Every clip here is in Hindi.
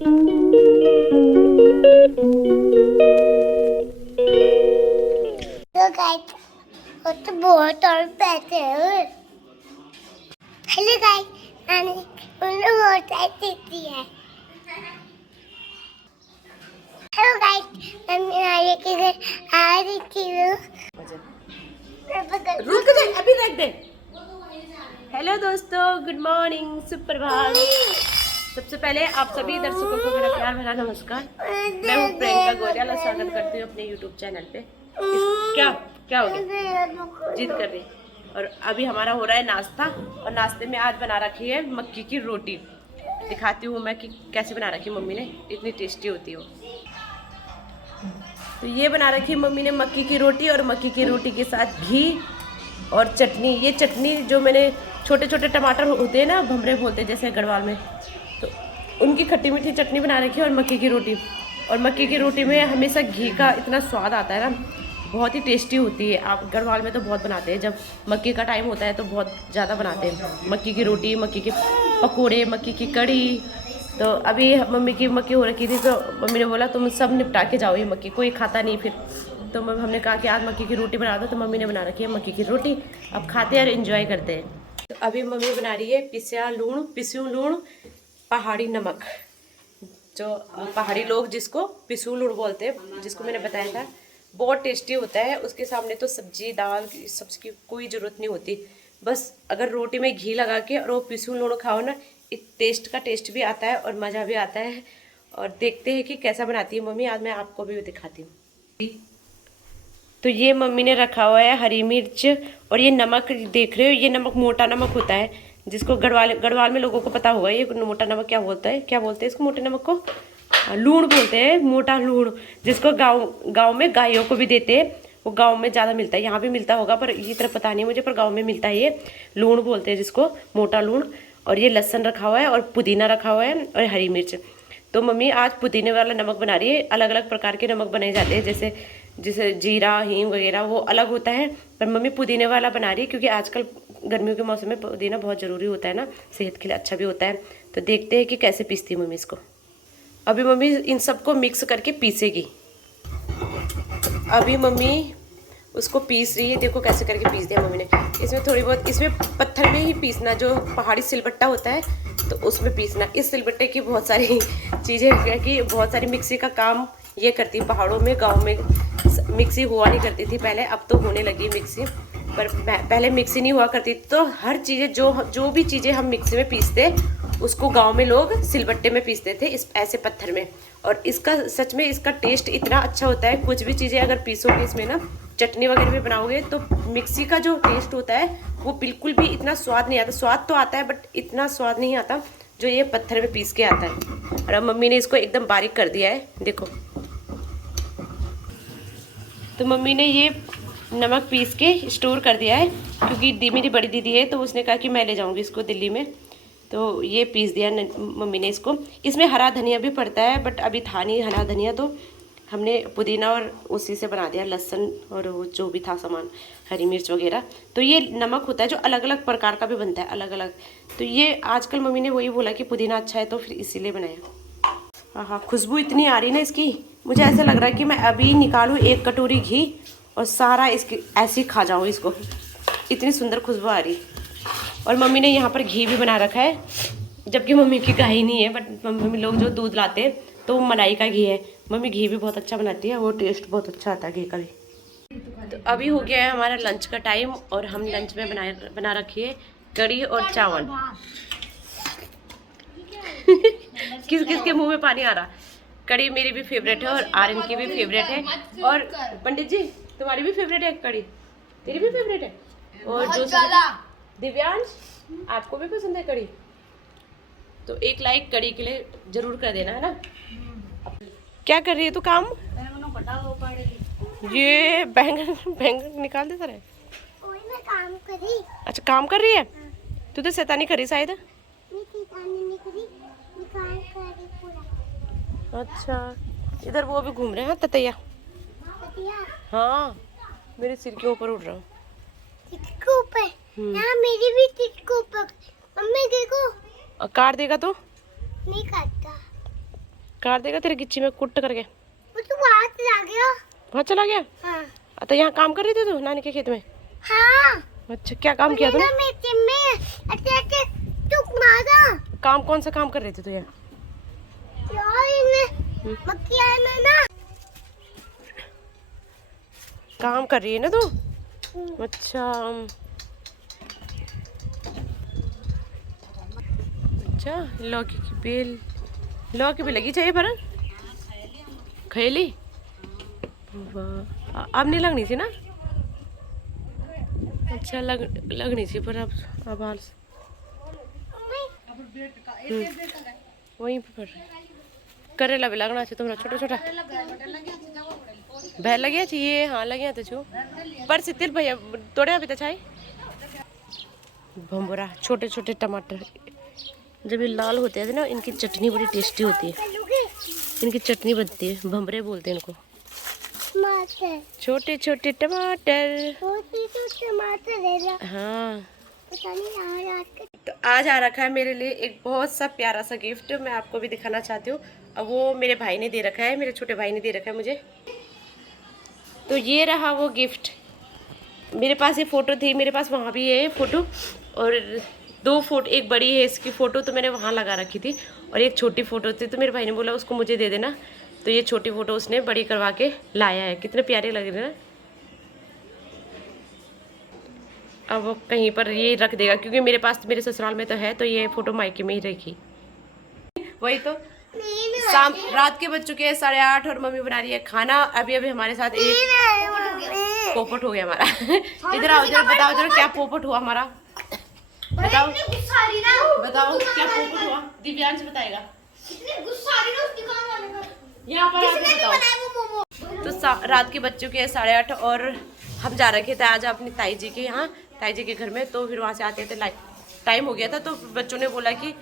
तो गाइस वो तो बहुत और पैसे हैं। हेलो गाइस, मैंने उन्हें बहुत देती है। हेलो गाइस, मैं आगे के घर आ रही थी। रुक दे, अभी रख दे। हेलो दोस्तों, गुड मॉर्निंग, सुप्रभात। सबसे पहले आप सभी दर्शकों को मेरा प्यार भरा नमस्कार। मैं हूँ प्रियंका गोयल और स्वागत करती हूँ अपने यूट्यूब चैनल पे। क्या क्या हो गया? जिद कर रही। और अभी हमारा हो रहा है नाश्ता, और नाश्ते में आज बना रखी है मक्की की रोटी। दिखाती हूँ मैं कि कैसे बना रखी मम्मी ने, इतनी टेस्टी होती है वो। तो ये बना रखी है मम्मी ने मक्की की रोटी, और मक्की की रोटी के साथ घी और चटनी। ये चटनी जो मैंने, छोटे छोटे टमाटर होते हैं ना, भमरे बोलते हैं जैसे गढ़वाल में, तो उनकी खट्टी मीठी चटनी बना रखी है, और मक्की की रोटी। और मक्की की रोटी में हमेशा घी का इतना स्वाद आता है ना, बहुत ही टेस्टी होती है। आप गढ़वाल में तो बहुत बनाते हैं, जब मक्की का टाइम होता है तो बहुत ज़्यादा बनाते हैं मक्की की रोटी, मक्की के पकोड़े, मक्की की कड़ी। तो अभी मम्मी की मक्की हो रखी थी, तो मम्मी ने बोला तुम सब निपटा के जाओ, ये मक्की कोई खाता नहीं फिर। तो हमने कहा कि आज मक्की की रोटी बना दो, तो मम्मी ने बना रखी है मक्की की रोटी। अब खाते हैं और एंजॉय करते हैं। तो अभी मम्मी बना रही है पिस्यू लूण पहाड़ी नमक, जो पहाड़ी लोग जिसको पिस्यू लूण बोलते हैं, जिसको मैंने बताया था। बहुत टेस्टी होता है। उसके सामने तो सब्जी दाल सब्जी की कोई ज़रूरत नहीं होती। बस अगर रोटी में घी लगा के और वो पिस्यू लूण खाओ ना, टेस्ट का टेस्ट भी आता है और मज़ा भी आता है। और देखते हैं कि कैसा बनाती है मम्मी। आज मैं आपको भी दिखाती हूँ। तो ये मम्मी ने रखा हुआ है हरी मिर्च, और ये नमक देख रहे हो, ये नमक मोटा नमक होता है, जिसको गढ़वाल में लोगों को पता होगा ये मोटा नमक क्या बोलता है, क्या बोलते हैं इसको, मोटे नमक को लूण बोलते हैं, मोटा लूण, जिसको गाँव में गायों को भी देते हैं। वो गाँव में ज़्यादा मिलता है, यहाँ भी मिलता होगा पर ये तरह पता नहीं मुझे, पर गाँव में मिलता है। ये लूण बोलते हैं जिसको, मोटा लूण। और ये लहसुन रखा हुआ है, और पुदीना रखा हुआ है, और हरी मिर्च। तो मम्मी आज पुदीने वाला नमक बना रही है। अलग अलग प्रकार के नमक बनाए जाते हैं, जैसे जैसे जीरा हींग वगैरह, वो अलग होता है, पर मम्मी पुदीने वाला बना रही है, क्योंकि आजकल गर्मियों के मौसम में पुदीना बहुत ज़रूरी होता है ना, सेहत के लिए अच्छा भी होता है। तो देखते हैं कि कैसे पीसती है मम्मी इसको। अभी मम्मी इन सबको मिक्स करके पीसेगी। अभी मम्मी उसको पीस रही है, देखो कैसे करके पीस दिया मम्मी ने। इसमें थोड़ी बहुत, इसमें पत्थर में ही पीसना, जो पहाड़ी सिलबट्टा होता है तो उसमें पीसना। इस सिलबट्टे की बहुत सारी चीज़ें है कि बहुत सारी मिक्सी का काम ये करती। पहाड़ों में गांव में मिक्सी हुआ नहीं करती थी पहले, अब तो होने लगी मिक्सी, पर पहले मिक्सी नहीं हुआ करती थी। तो हर चीज़ें जो भी चीज़ें हम मिक्सी में पीसते, उसको गांव में लोग सिलबट्टे में पीसते थे, इस ऐसे पत्थर में। और इसका सच में इसका टेस्ट इतना अच्छा होता है। कुछ भी चीज़ें अगर पीसोगे इसमें ना, चटनी वगैरह भी बनाओगे, तो मिक्सी का जो टेस्ट होता है वो बिल्कुल भी इतना स्वाद नहीं आता। स्वाद तो आता है बट इतना स्वाद नहीं आता जो ये पत्थर में पीस के आता है। और अब मम्मी ने इसको एकदम बारीक कर दिया है, देखो। तो मम्मी ने ये नमक पीस के स्टोर कर दिया है, क्योंकि मेरी बड़ी दीदी है, तो उसने कहा कि मैं ले जाऊंगी इसको दिल्ली में। तो ये पीस दिया मम्मी ने इसको। इसमें हरा धनिया भी पड़ता है, बट अभी था नहीं हरा धनिया, तो हमने पुदीना और उसी से बना दिया, लहसुन और वो जो भी था सामान, हरी मिर्च वगैरह। तो ये नमक होता है जो अलग अलग प्रकार का भी बनता है, अलग अलग। तो ये आजकल मम्मी ने वही बोला कि पुदीना अच्छा है, तो फिर इसीलिए बनाया। हाँ हाँ, खुशबू इतनी आ रही ना इसकी, मुझे ऐसा लग रहा है कि मैं अभी निकालूँ एक कटोरी घी और सारा इसकी ऐसे ही खा जाऊँ इसको, इतनी सुंदर खुशबू आ रही। और मम्मी ने यहाँ पर घी भी बना रखा है, जबकि मम्मी की गाय ही नहीं है, बट मम्मी लोग जो दूध लाते हैं तो वो मलाई का घी है। मम्मी घी भी बहुत अच्छा बनाती है, वो टेस्ट बहुत अच्छा आता है घी का भी। तो अभी हो गया है हमारा लंच का टाइम, और हम लंच में बना रखी है कड़ी और चावल। किस किस के मुंह में पानी आ रहा। कड़ी मेरी भी फेवरेट है, और आर्यन की भी फेवरेट है, और पंडित जी तुम्हारी भी फेवरेट है कड़ी, तेरी भी फेवरेट है, और जो दिव्यांश आपको भी पसंद है कड़ी, तो एक लाइक कड़ी के लिए जरूर कर देना, है ना। क्या कर रही है तू काम? ये बैंगन निकाल दे सारे। मैं काम करी। अच्छा काम कर रही है, तू तो शैतानी करी शायद। अच्छा, इधर वो भी घूम रहे हैं ततैया। हाँ, मेरे सिर के ऊपर उड़ रहा हूँ। मेरी भी सिर के ऊपर। मम्मी देखो। काट देगा तो? नहीं काटता। काट देगा तेरे गिच्ची में कुट करके। वो तो वहाँ चला गया। वहाँ चला गया? हाँ। तो यहाँ काम कर रही थी तू नानी के खेत में? हाँ। अच्छा, क्या काम किया तूने? काम कौन सा काम कर रही थी तू यहाँ? ना काम कर रही है ना तू? अच्छा अच्छा, लौकी की बेल, लौकी भी लगी चाहिए पर खैली। वाह, अब नहीं लगनी थी ना? अच्छा, लगनी थी पर अब आलस वहीं पर करेला भी लगना चाहिए तुम्हारा छोटा छोटा भैर लगे चाहिए। हाँ लगे तो छू पर सितिर भैया तोड़े अभी तो छाई भंबोरा। छोटे छोटे टमाटर जब ये लाल होते हैं ना, इनकी चटनी बड़ी टेस्टी होती है। इनकी चटनी बनती है, भंबरे बोलते हैं इनको। छोटे छोटे टमाटर। हाँ, तो आज आ रखा है मेरे लिए एक बहुत सा प्यारा सा गिफ्ट, मैं आपको भी दिखाना चाहती हूँ। अब वो मेरे भाई ने दे रखा है, मेरे छोटे भाई ने दे रखा है मुझे। तो ये रहा वो गिफ्ट। मेरे पास ये फ़ोटो थी, मेरे पास वहाँ भी है फ़ोटो, और 2 फोटो, एक बड़ी है इसकी फ़ोटो तो मैंने वहाँ लगा रखी थी, और एक छोटी फ़ोटो थी तो मेरे भाई ने बोला उसको मुझे दे देना। तो ये छोटी फ़ोटो उसने बड़ी करवा के लाया है। कितने प्यारे लग रहे हैं ना। अब वो कहीं पर ये रख देगा क्योंकि मेरे पास मेरे ससुराल में तो है, तो ये फ़ोटो मायके में ही रखी। वही तो शाम रात के बज चुके हैं 8:30 और मम्मी बना रही है खाना। अभी अभी हमारे साथ एक पोपट हो गया हमारा। इधर आओ, इधर बताओ जरा क्या पोपट हुआ हमारा। बताओ बताओ क्या पोपट हुआ। दिव्यांश बताएगा। यहाँ पर आके बताओ। तो रात के बज चुके हैं 8:30 और हम जा रखे थे आज अपनी ताई जी के यहाँ, ताई जी के घर में। तो फिर वहाँ से आते थे टाइम हो गया था, तो बच्चों ने बोला कि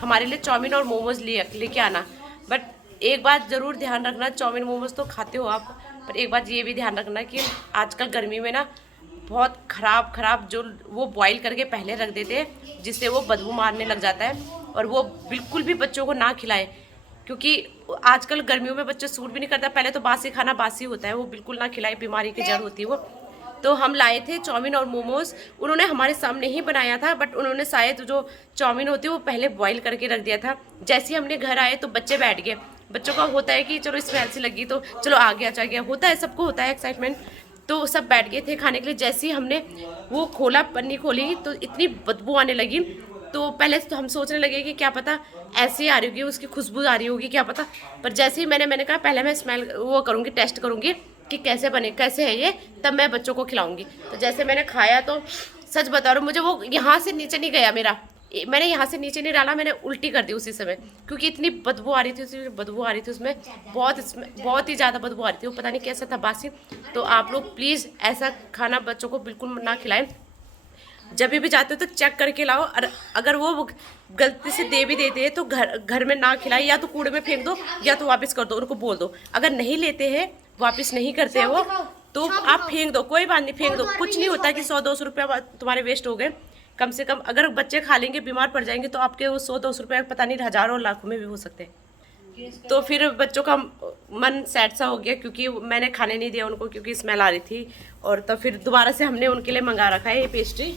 हमारे लिए चाउमीन और मोमोज लेके आना। बट एक बात ज़रूर ध्यान रखना, चाउमीन मोमोज तो खाते हो आप, पर एक बात ये भी ध्यान रखना कि आजकल गर्मी में ना बहुत ख़राब जो वो बॉईल करके पहले रख देते हैं, जिससे वो बदबू मारने लग जाता है। और वो बिल्कुल भी बच्चों को ना खिलाएं, क्योंकि आजकल गर्मियों में बच्चे सूट भी नहीं करता। पहले तो बासी खाना बासी होता है, वो बिल्कुल ना खिलाएं, बीमारी की जड़ होती है वो। तो हम लाए थे चाउमीन और मोमोज, उन्होंने हमारे सामने ही बनाया था, बट उन्होंने शायद जो चाउमीन होती है वो पहले बॉईल करके रख दिया था। जैसे ही हमने घर आए तो बच्चे बैठ गए। बच्चों का होता है कि चलो स्मेल सी लगी तो चलो आ गया, होता है, सबको होता है एक्साइटमेंट। तो सब बैठ गए थे खाने के लिए। जैसे ही हमने वो खोला, पन्नी खोली तो इतनी बदबू आने लगी। तो पहले तो हम सोचने लगे कि क्या पता ऐसी आ रही होगी, उसकी खुशबू आ रही होगी, क्या पता। पर जैसे ही मैंने कहा पहले मैं स्मेल वो करूँगी, टेस्ट करूँगी कि कैसे बने, कैसे है ये, तब मैं बच्चों को खिलाऊंगी। तो जैसे मैंने खाया तो सच बता रहा हूँ, मुझे वो यहाँ से नीचे नहीं गया मेरा। मैंने यहाँ से नीचे नहीं डाला, मैंने उल्टी कर दी उसी समय, क्योंकि इतनी बदबू आ रही थी उसमें बहुत ही ज़्यादा बदबू आ रही थी। वो पता नहीं कैसा था, बासी। तो आप लोग प्लीज़ ऐसा खाना बच्चों को बिल्कुल ना खिलाएं। जब भी जाते हो तो चेक करके लाओ, और अगर वो गलती से दे भी देते हैं तो घर में ना खिलाए, या तो कूड़े में फेंक दो या तो वापस कर दो, उनको बोल दो। अगर नहीं लेते हैं, वापस नहीं करते हैं वो, तो आप फेंक दो, कोई बात नहीं, फेंक दो। कुछ नहीं होता कि 100-200 रुपया तुम्हारे वेस्ट हो गए। कम से कम अगर बच्चे खा लेंगे, बीमार पड़ जाएंगे, तो आपके वो 100-200 रुपये पता नहीं हज़ारों लाखों में भी हो सकते हैं। तो फिर बच्चों का मन सैड सा हो गया, क्योंकि मैंने खाने नहीं दिया उनको, क्योंकि स्मेल आ रही थी। और तो फिर दोबारा से हमने उनके लिए मंगा रखा है ये पेस्ट्री,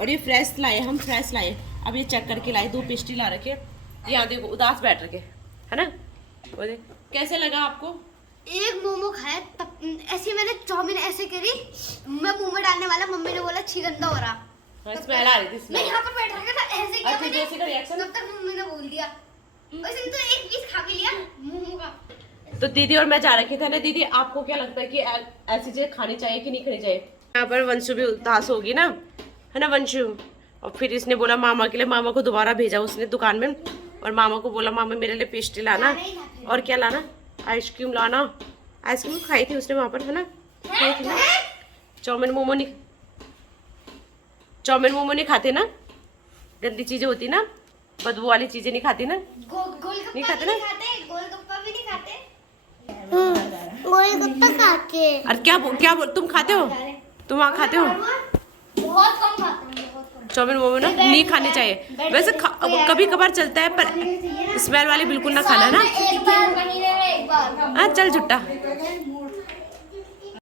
और ये फ्रेश लाए, हम फ्रेश लाए। अब ये चेक करके लाए, 2 पेस्ट्री ला रखे। यहाँ देखो उदास बैठ रखे है ना। वो देख कैसे लगा आपको। एक मोमो खाया तब ऐसे मैंने चाउमीन ऐसे करी, मैं मुंह में डालने वाला, मम्मी ने बोला छी गंदा हो रहा। स्मेल आ रही थी। मैं यहाँ पर बैठ रखा था ऐसे किया मैंने, जैसे का रिएक्शन, तब तक मम्मी ने बोल दिया। वैसे तो एक पीस खा भी लिया मोमो का। तो दीदी और मैं जा रखे थे ना। दीदी आपको क्या लगता है कि ऐसी चीज़ खानी चाहिए कि नहीं खानी चाहिए। यहाँ पर वंशु भी उदास होगी ना, है ना वंशु। और फिर इसने बोला मामा के लिए, मामा को दोबारा भेजा उसने दुकान में, और मामा को बोला मामा मेरे लिए पेस्ट्री लाना, और क्या लाना, आइसक्रीम लाना। आइसक्रीम खाई थी उसने वहाँ पर, है ना, खाई थी ना। चाउमीन मोमो नहीं खाते ना, गंदी चीज़ें होती ना, बदबू वाली चीज़ें नहीं खाती ना। नहीं खाते ना, गोलगप्पा भी नहीं खाते। गोलगप्पा खाते। और क्या बोल तुम खाते हो, तुम वहाँ खाते हो। बहुत कम खाते हैं, बहुत कम। चाउमीन वोमिन ना नहीं खाने चाहिए। वैसे कभी कभार चलता है, पर स्मेल वाली बिल्कुल ना खाना ना। एक बार महीने में एक बार। हाँ चल झुट्टा।